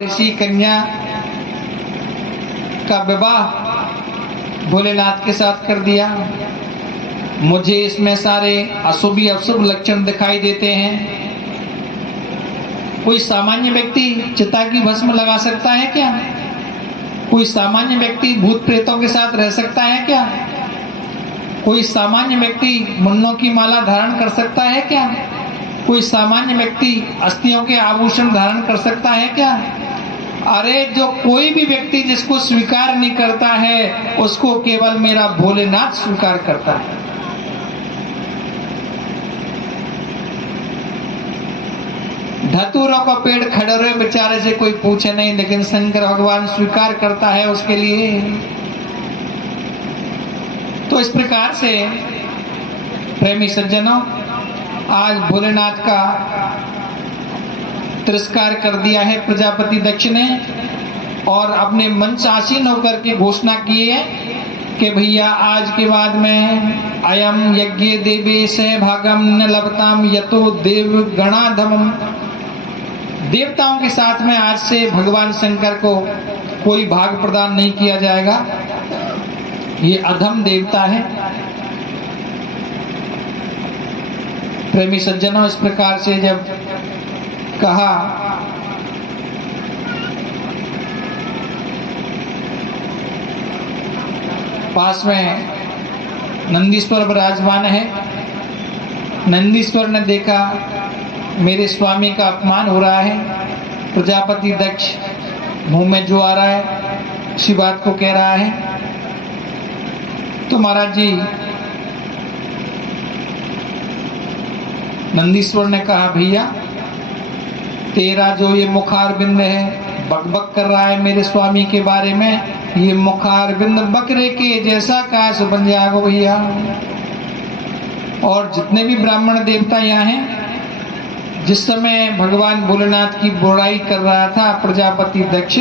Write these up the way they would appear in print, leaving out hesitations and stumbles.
ऋषि कन्या का विवाह भोलेनाथ के साथ कर दिया। मुझे इसमें सारे अशुभ अशुभ लक्षण दिखाई देते हैं। कोई सामान्य व्यक्ति चिता की भस्म लगा सकता है क्या? कोई सामान्य व्यक्ति भूत प्रेतों के साथ रह सकता है क्या? कोई सामान्य व्यक्ति मुन्नों की माला धारण कर सकता है क्या? कोई सामान्य व्यक्ति अस्थियों के आभूषण धारण कर सकता है क्या? अरे जो कोई भी व्यक्ति जिसको स्वीकार नहीं करता है उसको केवल मेरा भोलेनाथ स्वीकार करता है। धतूरों का पेड़ खड़े रहे बेचारे से कोई पूछे नहीं, लेकिन शंकर भगवान स्वीकार करता है उसके लिए। तो इस प्रकार से प्रेमी सज्जनों, आज भोलेनाथ का तिरस्कार कर दिया है प्रजापति दक्ष ने और अपने मंच आसीन होकर के घोषणा की है कि भैया आज के बाद में अयम यज्ञ देवे से भागम न लभताम यतो देव गणाधम। देवताओं के साथ में आज से भगवान शंकर को कोई भाग प्रदान नहीं किया जाएगा। ये अधम देवता है। प्रेमी सज्जनों, इस प्रकार से जब कहा पास में नंदीश्वर विराजमान है। नंदीश्वर ने देखा मेरे स्वामी का अपमान हो रहा है। प्रजापति दक्ष मुंह में जो आ रहा है उसी बात को कह रहा है। तो महाराज जी नंदीश्वर ने कहा भैया तेरा जो ये मुखारबिंद है बकबक कर रहा है मेरे स्वामी के बारे में, ये मुखारबिंद बकरे के जैसा काश बन जाएगा भैया। और जितने भी ब्राह्मण देवता यहाँ हैं, जिस समय भगवान भोलेनाथ की बुराई कर रहा था प्रजापति दक्ष,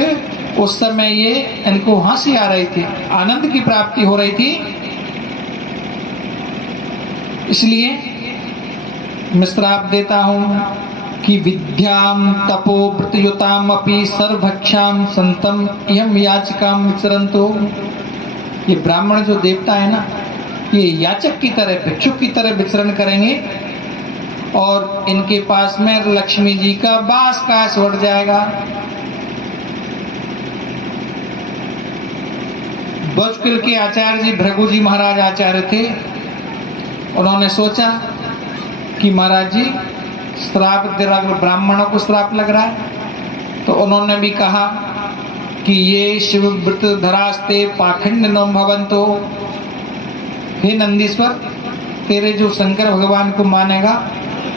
उस समय ये इनको हंसी आ रही थी, आनंद की प्राप्ति हो रही थी। इसलिए मैं श्राप देता हूं कि विद्याम तपो व्रतयुताम अपि सर्वभक्षाम संतम यम याचकाम विचरंतो। ये ब्राह्मण जो देवता है ना, ये याचक की तरह, भिक्षुक की तरह विचरण करेंगे और इनके पास में लक्ष्मी जी का वास काश बढ़ जाएगा। बचकुल के आचार्य जी भृगु जी महाराज आचार्य थे। उन्होंने सोचा कि महाराज जी श्राप दे रहा, ब्राह्मणों को श्राप लग रहा है। तो उन्होंने भी कहा कि ये शिव व्रत धरास्ते पाखंड न भवंतो। हे नंदीश्वर, तेरे जो शंकर भगवान को मानेगा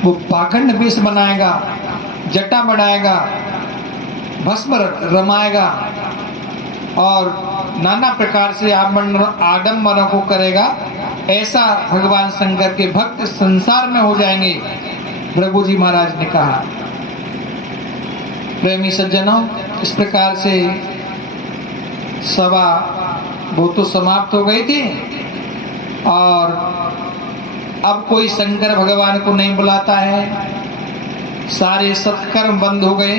वो पाखंड वेश बनाएगा, जटा बढ़ाएगा, भस्म रमाएगा और नाना प्रकार से आडम्बरों को करेगा। ऐसा भगवान शंकर के भक्त संसार में हो जाएंगे, भृगु जी महाराज ने कहा। प्रेमी सज्जनों, इस प्रकार से सभा वो तो समाप्त हो गई थी और अब कोई शंकर भगवान को नहीं बुलाता है। सारे सत्कर्म बंद हो गए।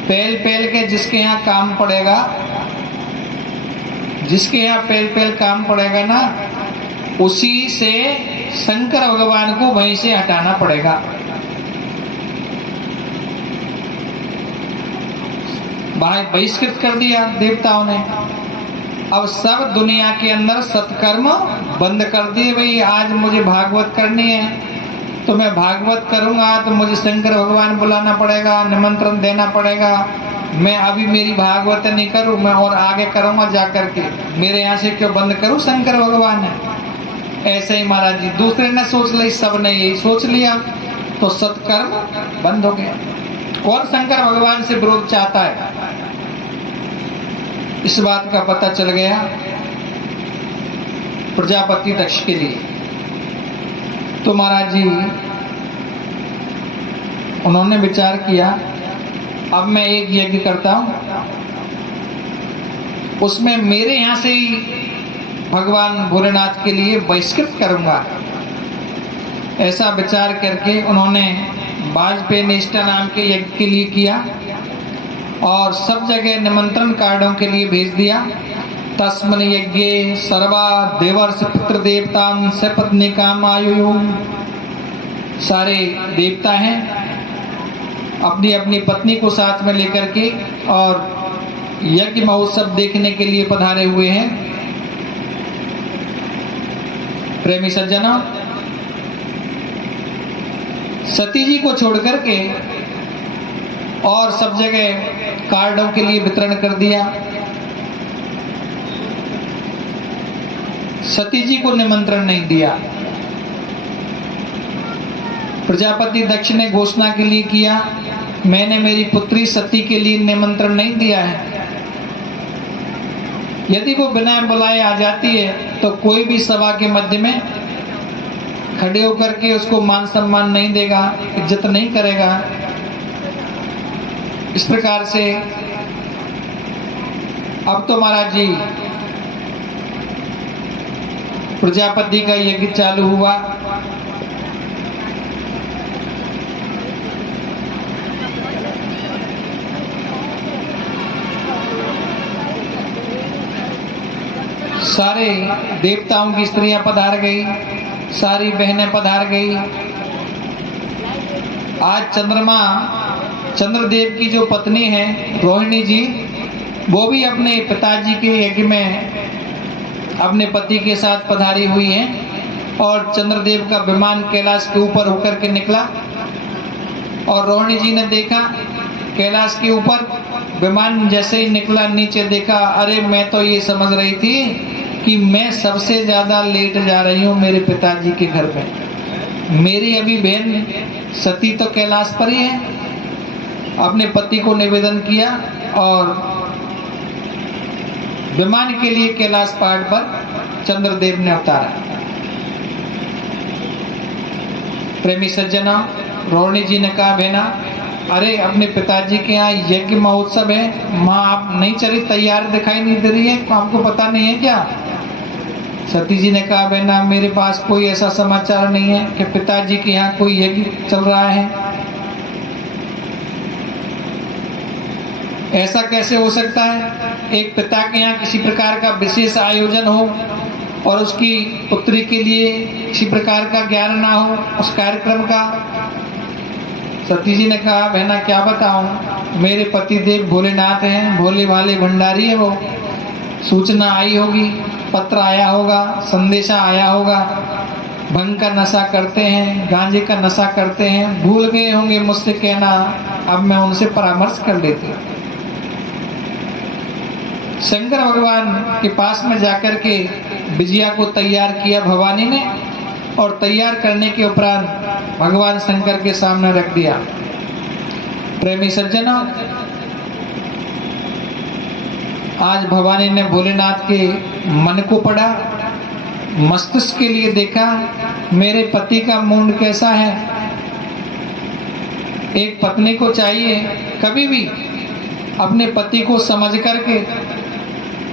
पहल पहल के जिसके यहाँ काम पड़ेगा, जिसके यहाँ पहल पहल काम पड़ेगा ना, उसी से शंकर भगवान को वहीं से हटाना पड़ेगा। बहिष्कृत कर दिया देवताओं ने। अब सब दुनिया के अंदर सत्कर्म बंद कर दिए। भाई आज मुझे भागवत करनी है तो मैं भागवत करूंगा तो मुझे शंकर भगवान बुलाना पड़ेगा, निमंत्रण देना पड़ेगा। मैं अभी मेरी भागवत नहीं करूं, मैं और आगे करूंगा जाकर के। मेरे यहाँ से क्यों बंद करूं? शंकर भगवान है। ऐसे ही महाराज जी दूसरे ने सोच ली, सब ने यही सोच लिया तो सत्कर्म बंद हो गया। कौन शंकर भगवान से विरोध चाहता है? इस बात का पता चल गया प्रजापति दक्ष के लिए। तो महाराज जी उन्होंने विचार किया, अब मैं एक यज्ञ करता हूं, उसमें मेरे यहां से ही भगवान भोलेनाथ के लिए बहिष्कृत करूंगा। ऐसा विचार करके उन्होंने वाजपेयी निष्ठा नाम के यज्ञ के लिए किया और सब जगह निमंत्रण कार्डों के लिए भेज दिया। तस्मन यज्ञे सर्वा देवर्ष पुत्र देवतान सपत्नी काम आयु। सारे देवता हैं अपनी अपनी पत्नी को साथ में लेकर के और यज्ञ महोत्सव देखने के लिए पधारे हुए हैं। प्रेमी सज्जनों, सती जी को छोड़कर के और सब जगह कार्डों के लिए वितरण कर दिया। सती जी को निमंत्रण नहीं दिया। प्रजापति दक्ष ने घोषणा के लिए किया, मैंने मेरी पुत्री सती के लिए निमंत्रण नहीं दिया है। यदि वो बिना बुलाए आ जाती है तो कोई भी सभा के मध्य में खड़े होकर के उसको मान सम्मान नहीं देगा, इज्जत नहीं करेगा। इस प्रकार से अब तो महाराज जी प्रजापति का यज्ञ चालू हुआ। सारे देवताओं की स्त्रियां पधार गई, सारी बहनें पधार गई। आज चंद्रमा चंद्रदेव की जो पत्नी है रोहिणी जी, वो भी अपने पिताजी के यज्ञ में अपने पति के साथ पधारी हुई हैं। और चंद्रदेव का विमान कैलाश के ऊपर होकर के निकला और रोहिणी जी ने देखा कैलाश के ऊपर विमान जैसे ही निकला, नीचे देखा, अरे मैं तो ये समझ रही थी कि मैं सबसे ज्यादा लेट जा रही हूँ मेरे पिताजी के घर में। मेरी अभी बहन सती तो कैलाश पर ही है। अपने पति को निवेदन किया और विमान के लिए कैलाश पहाड़ पर चंद्रदेव ने उतारा। प्रेमी सज्जना, रोहिणी जी ने कहा, बहना अरे अपने पिताजी के यहाँ यज्ञ महोत्सव है, माँ आप नहीं चली, तैयार दिखाई नहीं दे रही है, आपको पता नहीं है क्या? सती जी ने कहा, बहना मेरे पास कोई ऐसा समाचार नहीं है कि पिताजी के यहाँ कोई यज्ञ चल रहा है। ऐसा कैसे हो सकता है? एक पिता के यहाँ किसी प्रकार का विशेष आयोजन हो और उसकी पुत्री के लिए किसी प्रकार का ज्ञान ना हो उस कार्यक्रम का। सती जी ने कहा, बहना क्या बताऊं, मेरे पति देव भोलेनाथ हैं, भोले भाले भंडारी है। वो सूचना आई होगी, पत्र आया होगा, संदेशा आया होगा, भंग का नशा करते हैं, गांजे का नशा करते हैं, भूल गए होंगे मुझसे कहना, अब मैं उनसे परामर्श कर लेती हूँ। शंकर भगवान के पास में जाकर के विजया को तैयार किया भवानी ने और तैयार करने के उपरांत भगवान शंकर के सामने रख दिया। प्रेमी सज्जनों, आज भवानी ने भोलेनाथ के मन को पढ़ा, मस्तिष्क के लिए देखा, मेरे पति का मूड कैसा है। एक पत्नी को चाहिए कभी भी अपने पति को समझ करके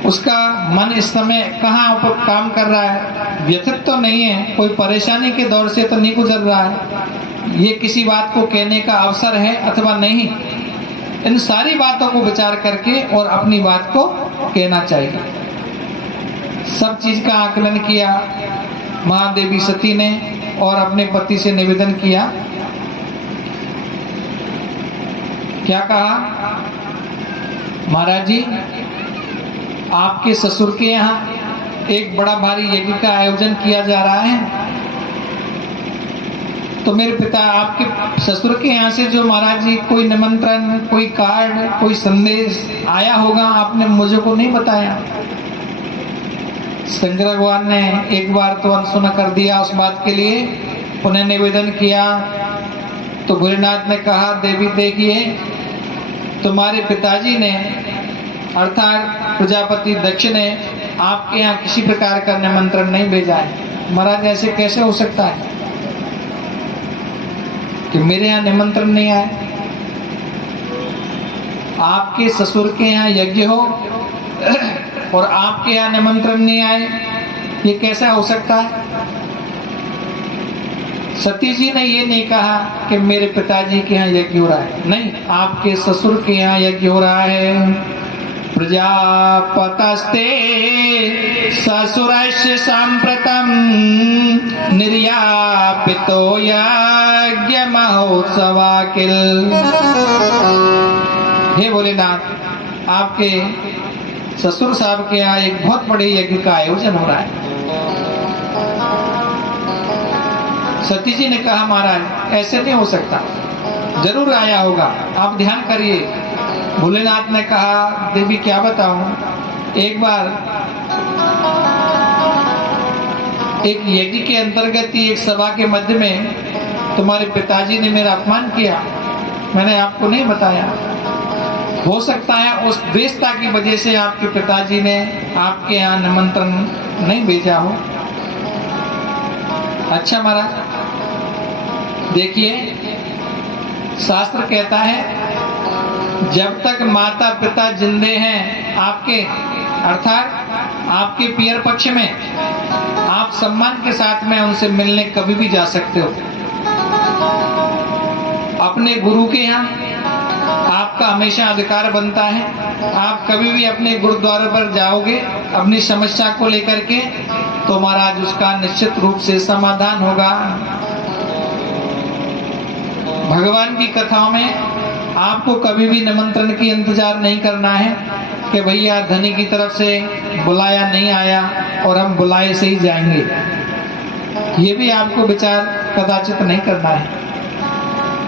उसका मन इस समय कहाँ ऊपर काम कर रहा है, व्यथित तो नहीं है, कोई परेशानी के दौर से तो नहीं गुजर रहा है, ये किसी बात को कहने का अवसर है अथवा नहीं, इन सारी बातों को विचार करके और अपनी बात को कहना चाहिए। सब चीज का आकलन किया महादेवी सती ने और अपने पति से निवेदन किया। क्या कहा, महाराज जी आपके ससुर के यहाँ एक बड़ा भारी यज्ञ का आयोजन किया जा रहा है, तो मेरे पिता आपके ससुर के यहाँ से जो महाराज जी कोई निमंत्रण, कोई कार्ड, कोई संदेश आया होगा, आपने मुझे को नहीं बताया। शंकर भगवान ने एक बार तो अनसुना कर दिया उस बात के लिए, उन्हें निवेदन किया तो भोलेनाथ ने कहा, देवी देखिए तुम्हारे पिताजी ने अर्थात प्रजापति दक्ष ने आपके यहाँ किसी प्रकार का निमंत्रण नहीं भेजा है। महाराज ऐसे कैसे हो सकता है कि मेरे यहाँ निमंत्रण नहीं आए? आपके ससुर के यहाँ यज्ञ हो और आपके यहाँ निमंत्रण नहीं आए, ये कैसा हो सकता है? सती जी ने ये नहीं कहा कि मेरे पिताजी के यहाँ यज्ञ हो रहा है, नहीं, आपके ससुर के यहाँ यज्ञ हो रहा है। प्रजापतस्ते ससुरस्य सांप्रतम निर्यापितो यज्ञ महोत्सवाकिल। हे भोलेनाथ, आपके ससुर साहब के यहाँ एक बहुत बड़े यज्ञ का आयोजन हो रहा है। सती जी ने कहा महाराज ऐसे नहीं हो सकता, जरूर आया होगा, आप ध्यान करिए। भोलेनाथ ने कहा देवी क्या बताऊं, एक बार एक यज्ञ के अंतर्गत ही एक सभा के मध्य में तुम्हारे पिताजी ने मेरा अपमान किया, मैंने आपको नहीं बताया। हो सकता है उस द्वेषता की वजह से आपके पिताजी ने आपके यहाँ निमंत्रण नहीं भेजा हो। अच्छा महाराज, देखिए शास्त्र कहता है जब तक माता पिता जिंदे हैं आपके, अर्थात आपके पियर पक्ष में, आप सम्मान के साथ में उनसे मिलने कभी भी जा सकते हो। अपने गुरु के यहाँ आपका हमेशा अधिकार बनता है। आप कभी भी अपने गुरुद्वारे पर जाओगे अपनी समस्या को लेकर के, तो महाराज उसका निश्चित रूप से समाधान होगा। भगवान की कथाओं में आपको कभी भी निमंत्रण की इंतजार नहीं करना है कि भैया धनी की तरफ से बुलाया नहीं आया और हम बुलाए से ही जाएंगे, ये भी आपको विचार कदाचित नहीं करना है।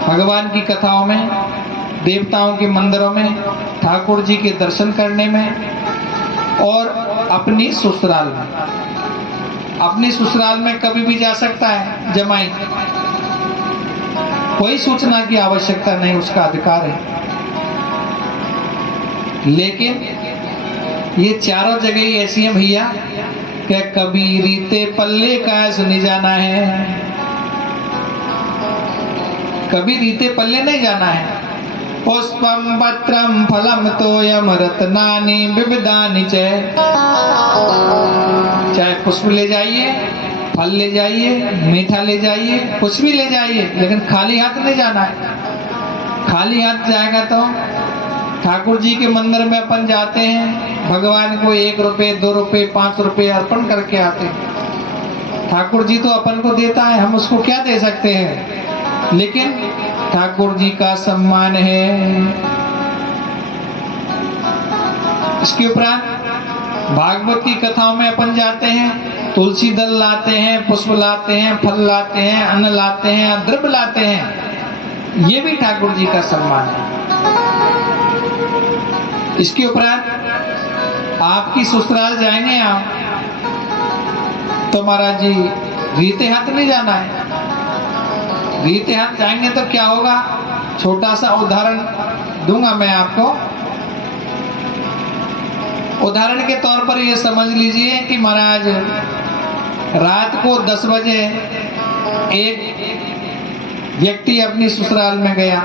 भगवान की कथाओं में, देवताओं के मंदिरों में, ठाकुर जी के दर्शन करने में और अपनी ससुराल में कभी भी जा सकता है जमाई, कोई सूचना की आवश्यकता नहीं, उसका अधिकार है। लेकिन ये चारों जगह ही ऐसी हैं भैया कि कभी रीते पल्ले का सुनी जाना है, कभी रीते पल्ले नहीं जाना है। पुष्पम पत्रम फलम तोयम रत्नानि विविधानि च, चाहे पुष्प ले जाइए, फल ले जाइए, मीठा ले जाइए, कुछ भी ले जाइए, लेकिन खाली हाथ नहीं जाना है। खाली हाथ जाएगा तो ठाकुर जी के मंदिर में अपन जाते हैं, भगवान को 1 रुपए 2 रुपए 5 रुपए अर्पण करके आते हैं। ठाकुर जी तो अपन को देता है, हम उसको क्या दे सकते हैं, लेकिन ठाकुर जी का सम्मान है। इसके उपरांत भागवत की कथाओं में अपन जाते हैं, तुलसी दल लाते हैं, पुष्प लाते हैं, फल लाते हैं, अन्न लाते हैं, द्रव्य लाते हैं, ये भी ठाकुर जी का सम्मान है। इसके उपरांत आपकी ससुराल जाएंगे आप, तो महाराज जी रीते हाथ नहीं जाना है। रीते हाथ जाएंगे तो क्या होगा, छोटा सा उदाहरण दूंगा मैं आपको। उदाहरण के तौर पर ये समझ लीजिए कि महाराज रात को 10 बजे एक व्यक्ति अपनी ससुराल में गया,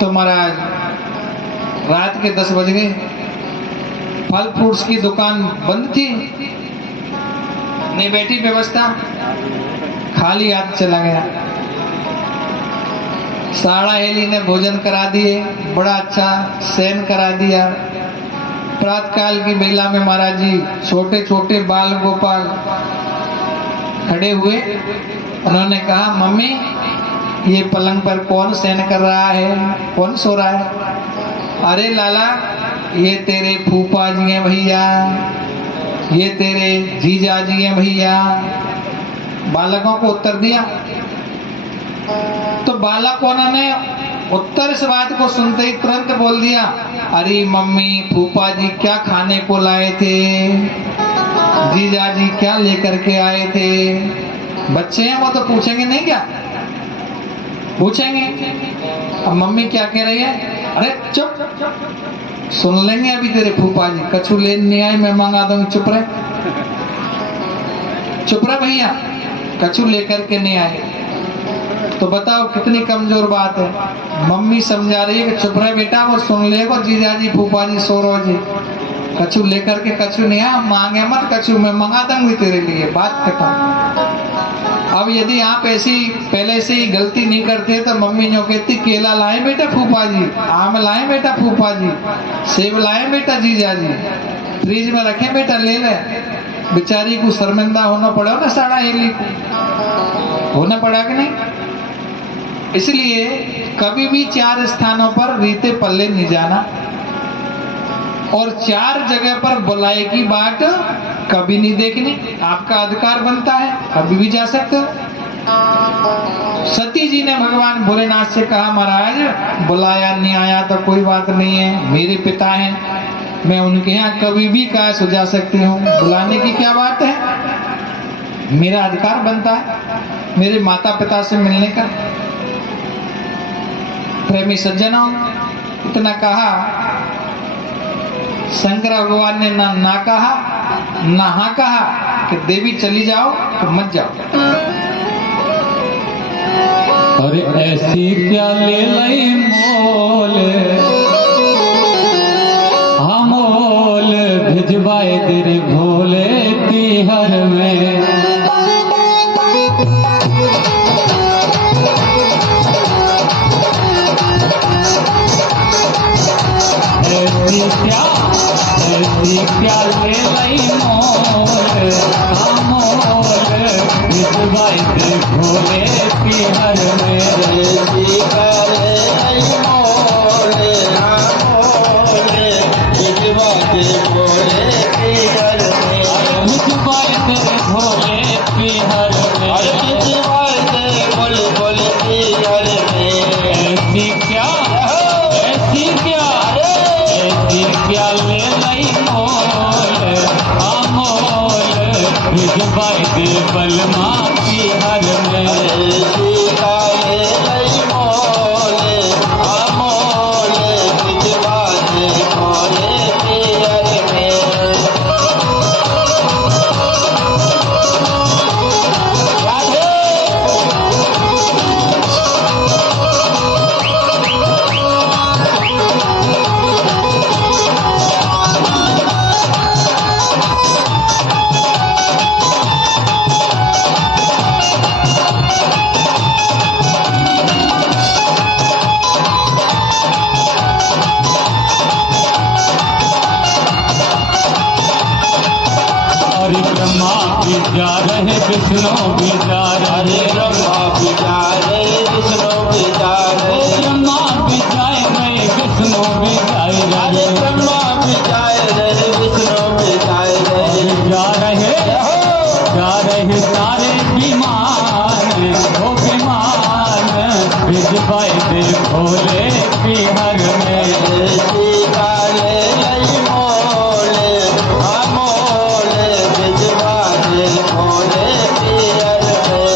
तो महाराज रात के 10 बज गए, फल फ्रूट्स की दुकान बंद थी, नहीं बैठी व्यवस्था, खाली हाथ चला गया। साड़ा हेली ने भोजन करा दिए, बड़ा अच्छा शयन करा दिया। प्रातःकाल की बेला में महाराज जी छोटे छोटे बाल गोपाल खड़े हुए, उन्होंने कहा मम्मी ये पलंग पर कौन शयन कर रहा है, कौन सो रहा है? अरे लाला ये तेरे फूफा जी हैं भैया, ये तेरे जीजा जी हैं भैया। बालकों को उत्तर दिया, तो बालकों ने उत्तर इस बात को सुनते ही तुरंत बोल दिया, अरे मम्मी फूफा जी क्या खाने को लाए थे, जीजा जी क्या लेकर के आए थे। बच्चे हैं वो तो पूछेंगे नहीं, क्या पूछेंगे? अब मम्मी क्या कह रही है, अरे चुप, सुन लेंगे अभी तेरे फूफा जी, कछु ले नहीं आए मैं मंगा दूंगी, चुप रहे, चुप रहे भैया, कछु लेकर के नहीं आए। तो बताओ कितनी कमजोर बात है। मम्मी समझा रही है कि चुप रहे बेटा, वो सुन लेगा जीजा जी फूफा जी सो रो जी, कछु लेकर के कछु नहीं आया, मांगे मत कछु, मैं मंगा दूंगी तेरे लिए, बात खत्म। अब यदि आप ऐसी पहले से ही गलती नहीं करते तो मम्मी जो कहती केला लाए बेटा फूफा जी, आम लाए बेटा फूफा जी, सेब लाए बेटा जीजा जी, फ्रिज में रखे बेटा ले ले। बेचारी को शर्मिंदा होना पड़ा ना साड़ा हेली को, होना पड़ा कि नहीं। इसलिए कभी भी 4 स्थानों पर रीते पल्ले नहीं जाना और 4 जगह पर बुलाए की बात कभी नहीं देखनी। आपका अधिकार बनता है, कभी भी जा सकते हो। सती जी ने भगवान भोलेनाथ से कहा महाराज बुलाया नहीं आया तो कोई बात नहीं है, मेरे पिता हैं, मैं उनके यहाँ कभी भी काश हो जा सकती हूँ, बुलाने की क्या बात है, मेरा अधिकार बनता है मेरे माता पिता से मिलने का। प्रेमी सज्जनों, इतना कहा शंकर भगवान ने ना कहा ना हाँ कहा कि देवी चली जाओ तो मत जाओ। अरे ऐसी क्या ले लई मोल, हमोल भिजवाए तेरे भोले तिहर में। ऐसी क्या ले लई मोल, हमोल भिजवाए तेरे भोले तिहर में। ऐसी क्या ले लई मोल, हमोल भिजवाए तेरे भोले तिहर में। भिजवाए तेरे भोले तिहर में, भिजवाए तेरे भोले भोले तिहर में। ऐसी क्या ले लई मोल, अमोल भिजवाए दे बलमा तिहर में। ऐसी क्या ले लई मोल, अमोल भिजवाए दे भोले तिहर में। ब्रह्मा भी जा रहे विष्णु भी जा रहे, ब्रह्मा भी जा रहे विष्णु भी जा रहे। ब्रह्मा भी जाए रहे विष्णु भी जाए रहे, ब्रह्मा भी जाए रहे विष्णु भी जाए रहे। जा रहे सारे विमान, वो विमान भिजवाए दे भोले तिहर में। ऐसी क्या ले लई मोल, अमोल भिजवाए दे भोले तिहर में।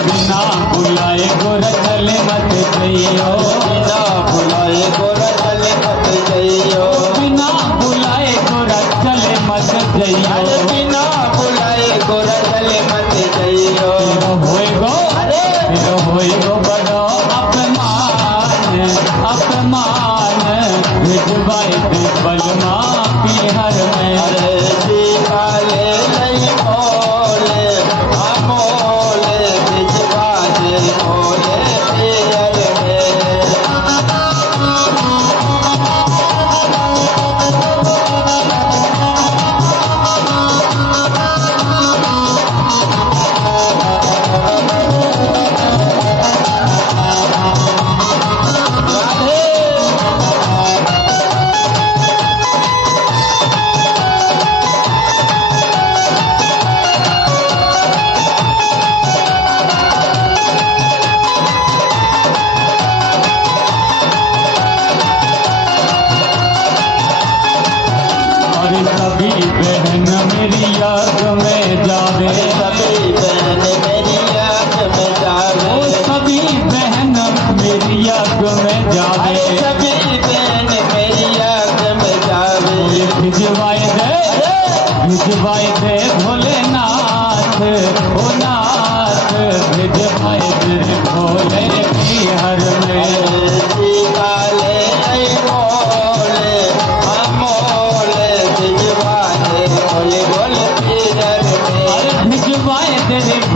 बिना बुलाए गोरा चले मत जइयो, बिना बुलाए गोरा चले मत जइयो, बिना बुलाए गोरा चले मत जइयो, बिना बुलाए गोरा चले मत जइयो। होई गो बड़ो अपमान, अपमान भिजवाए दे बलमा तिहर में। ऐसी क्या ले लई मोल, अमोल भिजवाए दे भोले तिहर में।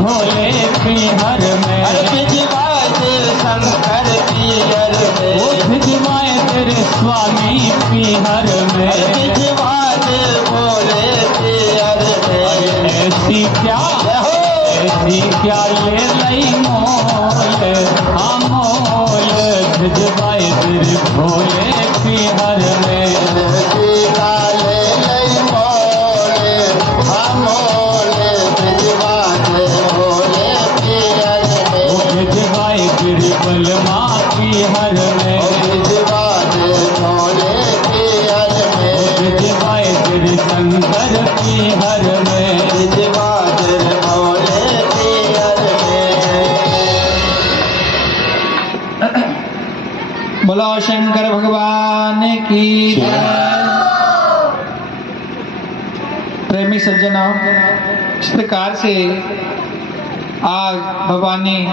भोले पीहर में। अरे भिजवाए तेरे शंकर पियर में। वो भिजवाए तेरे स्वामी पीहर में। अरे भिजवाए तेरे भोले पियर में। ऐसी क्या ले लई मोल, अमोल भिजवाए तेरे भोले पीहर में। सीता ले लई मोल, अमोल भिजवाए भोले पियर में। वो भिजवाए तेरे बलमा पीहर में। भिजवाए भोले पियर में। भिजवाए तेरे शंकर पीहर में। भिजवाए भोले पियर में। बोलो शंकर भगवान की जय। प्रेमी सज्जनों, इस प्रकार से आज भवानी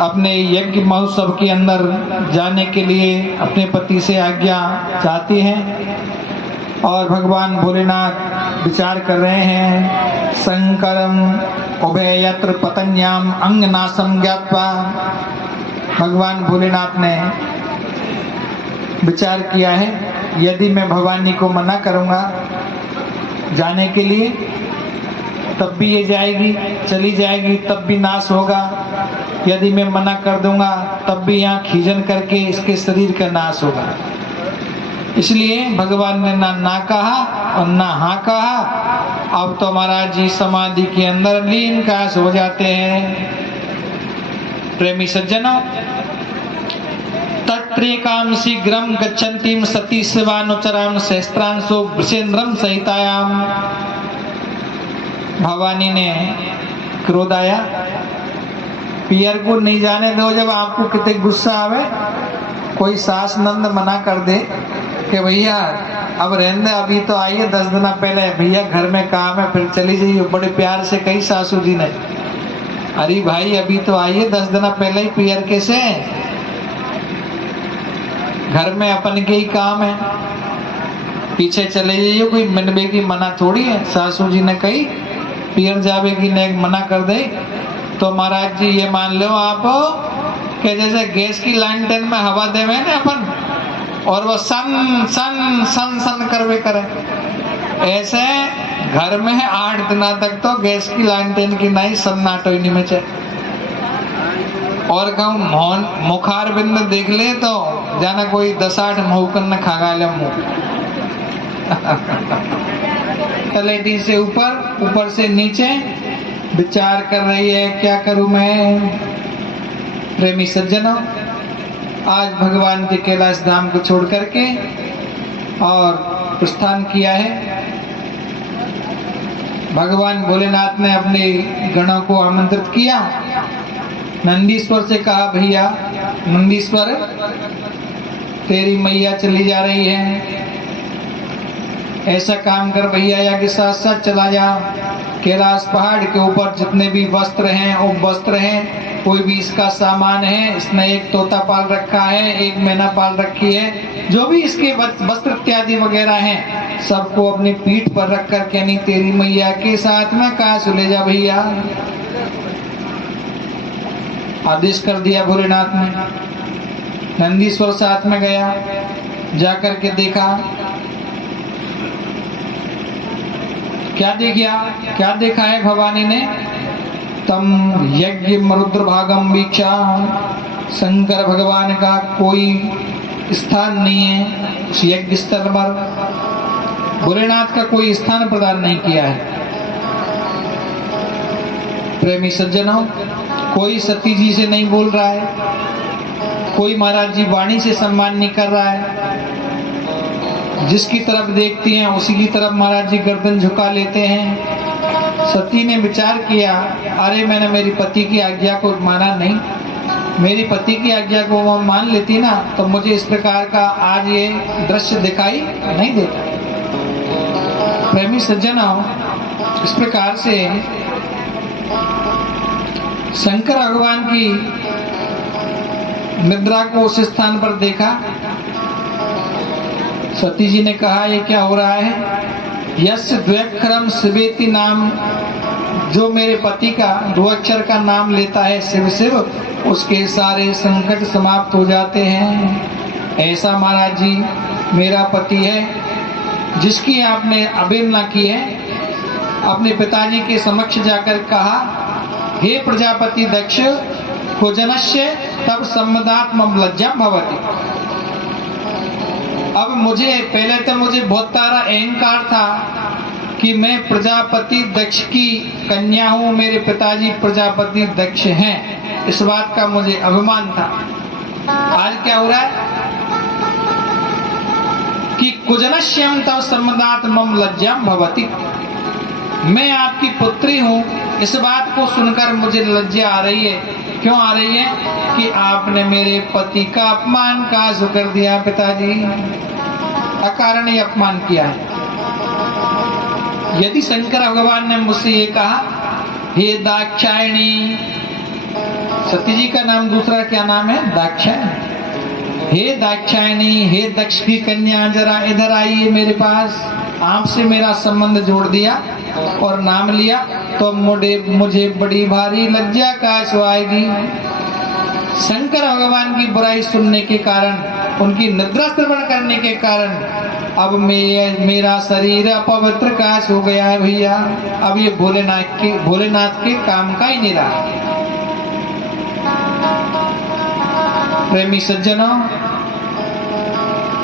अपने यज्ञ महोत्सव के अंदर जाने के लिए अपने पति से आज्ञा चाहती हैं और भगवान भोलेनाथ विचार कर रहे हैं। शंकरम उभयत्र पतन्याम अंगनाशम ज्ञात्वा, भगवान भोलेनाथ ने विचार किया है यदि मैं भवानी को मना करूंगा जाने के लिए तब भी ये जाएगी, चली जाएगी, तब भी नाश होगा। यदि मैं मना कर दूंगा तब भी यहाँ खींचन करके इसके शरीर का नाश होगा। इसलिए भगवान ने ना कहा और ना हाँ कहा। अब तो महाराज जी समाधि के अंदर लीन काश हो जाते हैं। प्रेमी सज्जनों, तत्रेकाम शीघ्रम गच्छन्तीम सती शिवानुचराम सहस्त्रांशो वृषेन्द्रम सहितायाम। भवानी ने क्रोध आया, पियर को नहीं जाने दो। जब आपको कितने गुस्सा आवे, कोई सास नंद मना कर दे कि भैया अब रहने दे, अभी तो आइए 10 दिन पहले, भैया घर में काम है, फिर चली जाइए। बड़े प्यार से कही सासू जी ने, अरे भाई अभी तो आइए 10 दिन पहले ही, पियर कैसे, घर में अपन के ही काम है, पीछे चले जाइए। कोई मिनबे की मना थोड़ी है। सासू जी ने कही पियर जावे की ने मना कर दे तो महाराज जी ये मान लो आप कि जैसे गैस की लालटेन में हवा देवे ना अपन, और वो सन सन सन सन करवे करे, ऐसे घर में 8 दिन तक तो गैस की लालटेन की नहीं सन्नाटो नहीं में चे। और कहूँ मुखार बिंद देख ले तो जाना कोई 10-8 महुकन न खागा ले मुँह। तलेटी से ऊपर, ऊपर से नीचे विचार कर रही है क्या करूं मैं। प्रेमी सज्जनों, आज भगवान के कैलाश धाम को छोड़ करके और प्रस्थान किया है। भगवान भोलेनाथ ने अपने गणों को आमंत्रित किया। नंदीश्वर से कहा भैया नंदीश्वर तेरी मैया चली जा रही है, ऐसा काम कर भैया या के साथ साथ चला जा। कैलाश पहाड़ के ऊपर जितने भी वस्त्र हैं, वो वस्त्र हैं, कोई भी इसका सामान है, इसने एक तोता पाल रखा है, एक मैना पाल रखी है, जो भी इसके वस्त्र इत्यादि वगैरह हैं, सबको अपनी पीठ पर रख कर यानी तेरी मैया के साथ में कहा से ले जा भैया। आदेश कर दिया भोलेनाथ ने। नंदीश्वर साथ में गया, जाकर के देखा, क्या देखा है भवानी ने। तम यज्ञ रुद्र भागम वीक्षा, शंकर भगवान का कोई स्थान नहीं है उस यज्ञ स्थल पर, भोलेनाथ का कोई स्थान प्रदान नहीं किया है। प्रेमी सज्जनों, कोई सती जी से नहीं बोल रहा है, कोई महाराज जी वाणी से सम्मान नहीं कर रहा है। जिसकी तरफ देखती हैं उसी की तरफ महाराज जी गर्दन झुका लेते हैं। सती ने विचार किया, अरे मैंने मेरी पति की आज्ञा को माना नहीं, मेरी पति की आज्ञा को वो मान लेती ना तो मुझे इस प्रकार का आज ये दृश्य दिखाई नहीं देता। प्रेमी सज्जनों, इस प्रकार से शंकर भगवान की निद्रा को उस स्थान पर देखा। सती जी ने कहा ये क्या हो रहा है। यस्य द्व्यक्षरम शिवेति नाम जो मेरे पति का 2 अक्षर का नाम लेता है शिव शिव, उसके सारे संकट समाप्त हो जाते हैं। ऐसा महाराज जी मेरा पति है जिसकी आपने अवहेलना की है। अपने पिताजी के समक्ष जाकर कहा, हे प्रजापति दक्ष, कुजनस्य तब सम्मदात्मम लज्जा भवति। अब पहले तो मुझे बहुत सारा अहंकार था कि मैं प्रजापति दक्ष की कन्या हूं, मेरे पिताजी प्रजापति दक्ष हैं, इस बात का मुझे अभिमान था। आज क्या हो रहा है कि कुजनश्यम तव सम्मदात्मम लज्जाम भवति, मैं आपकी पुत्री हूं, इस बात को सुनकर मुझे लज्जा आ रही है। क्यों आ रही है? कि आपने मेरे पति का अपमान काश कर दिया पिताजी, अकारण ही अपमान किया है। यदि शंकर भगवान ने मुझसे ये कहा, हे दाक्षायणी, सती जी का नाम दूसरा क्या नाम है? दाक्षायणी। हे दाक्षायणी, हे दक्ष की कन्या, जरा इधर आइए मेरे पास। आपसे मेरा संबंध जोड़ दिया और नाम लिया तो मुझे बड़ी भारी लज्जा काश आएगी। शंकर भगवान की बुराई सुनने के कारण, उनकी निद्रा श्रवण करने के कारण अब मेरा शरीर अपवित्र काश हो गया है भैया। अब ये भोलेनाथ के काम का ही नहीं रहा। प्रेमी सज्जनों,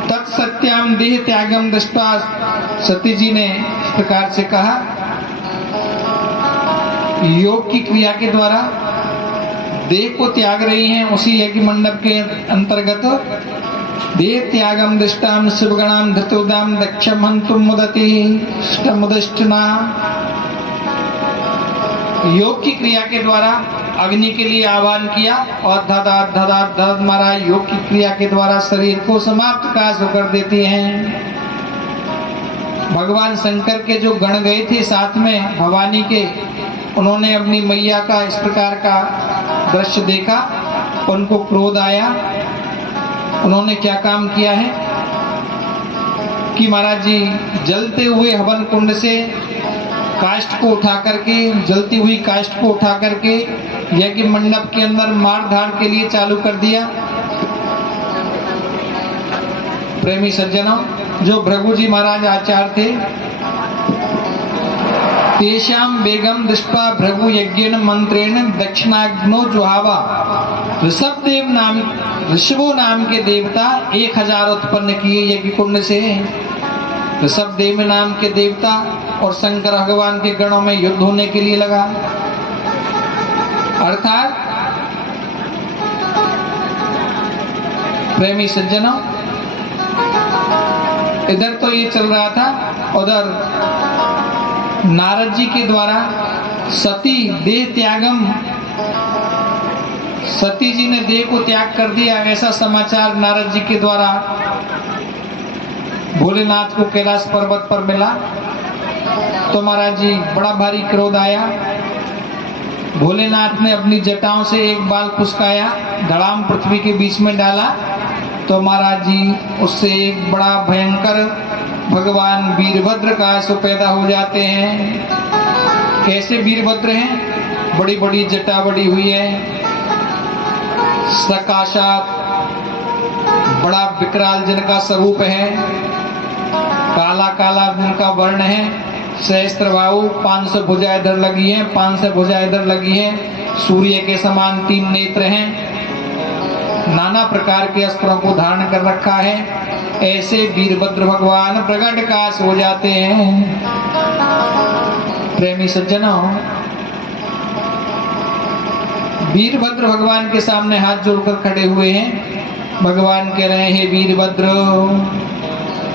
तत्सत्याम देह त्यागम दृष्टा, सती जी ने इस प्रकार से कहा, योग की क्रिया के द्वारा देह को त्याग रही हैं। उसी यज्ञ मंडप के अंतर्गत देह त्यागम दृष्टाम शिवगणाम धृतोदाम दक्षम हंतुम मुदति मुदष्टना। योग की क्रिया के द्वारा अग्नि के लिए आह्वान किया और धदा मारा। योग की क्रिया के द्वारा शरीर को समाप्त काश कर देती हैं। भगवान शंकर के जो गण गए थे साथ में भवानी के, उन्होंने अपनी मैया का इस प्रकार का दृश्य देखा, उनको क्रोध आया। उन्होंने क्या काम किया है कि महाराज जी जलते हुए हवन कुंड से काष्ठ को उठा करके, जलती हुई काष्ठ को उठा करके यज्ञ मंडप के अंदर मार धाड़ के लिए चालू कर दिया। प्रेमी सज्जनों, जो भृगु जी महाराज आचार्य थे, तेषाम बेगम दृष्टा भृगु यज्ञेन मंत्रेण दक्षिणाग्नो जुहावा। ऋषभो नाम के देवता 1000 उत्पन्न किए यज्ञ कुंड से। ऋषभदेव नाम के देवता और शंकर भगवान के गणों में युद्ध होने के लिए लगा। अर्थात प्रेमी सज्जनों, इधर तो ये चल रहा था, उधर नारद जी के द्वारा सती देह त्यागम, सती जी ने देह को त्याग कर दिया, ऐसा समाचार नारद जी के द्वारा भोलेनाथ को कैलाश पर्वत पर मिला। तो महाराज जी बड़ा भारी क्रोध आया। भोलेनाथ ने अपनी जटाओं से एक बाल खुसकाया, धड़ाम पृथ्वी के बीच में डाला, तो महाराज जी उससे एक बड़ा भयंकर भगवान वीरभद्र का सो पैदा हो जाते हैं। कैसे वीरभद्र हैं? बड़ी बड़ी जटा बड़ी हुई है, सकाशात बड़ा विकराल जिनका स्वरूप है, काला काला जिनका वर्ण है, सहस्त्रबाहु, 500 भुजा इधर लगी है, 500 भुजा इधर लगी है, सूर्य के समान 3 नेत्र हैं, नाना प्रकार के अस्त्रों को धारण कर रखा है। ऐसे वीरभद्र भगवान प्रकट काश हो जाते हैं। प्रेमी सज्जनों, वीरभद्र भगवान के सामने हाथ जोड़कर खड़े हुए हैं। भगवान कह रहे हैं, हे वीरभद्र,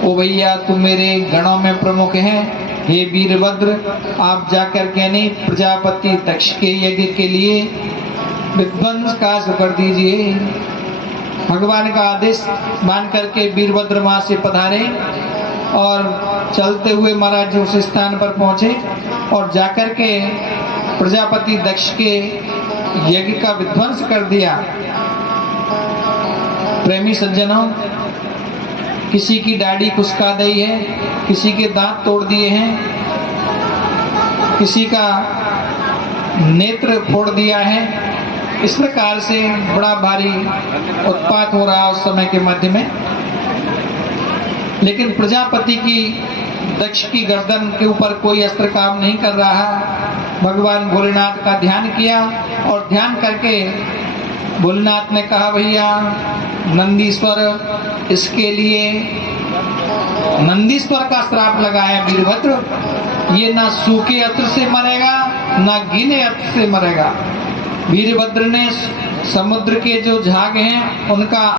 ओ भैया तुम मेरे गणों में प्रमुख हैं। हे वीरभद्र, आप जाकर के नहीं प्रजापति दक्ष के यज्ञ के लिए विध्वंस काश कर दीजिए। भगवान का आदेश मान करके वीरभद्र वहां से पधारे और चलते हुए महाराज उस स्थान पर पहुंचे और जाकर के प्रजापति दक्ष के यज्ञ का विध्वंस कर दिया। प्रेमी सज्जनों, किसी की दाढ़ी खुसका दी है, किसी के दांत तोड़ दिए हैं, किसी का नेत्र फोड़ दिया है। इस प्रकार से बड़ा भारी उत्पात हो रहा उस समय के मध्य में। लेकिन प्रजापति की दक्ष की गर्दन के ऊपर कोई अस्त्र काम नहीं कर रहा। भगवान भोलेनाथ का ध्यान किया और ध्यान करके भोलेनाथ ने कहा, भैया नंदीश्वर, इसके लिए नंदीश्वर का श्राप लगाया वीरभद्र, ये ना सूखे अस्त्र से मरेगा ना गीले अस्त्र से मरेगा। वीरभद्र ने समुद्र के जो झाग हैं उनका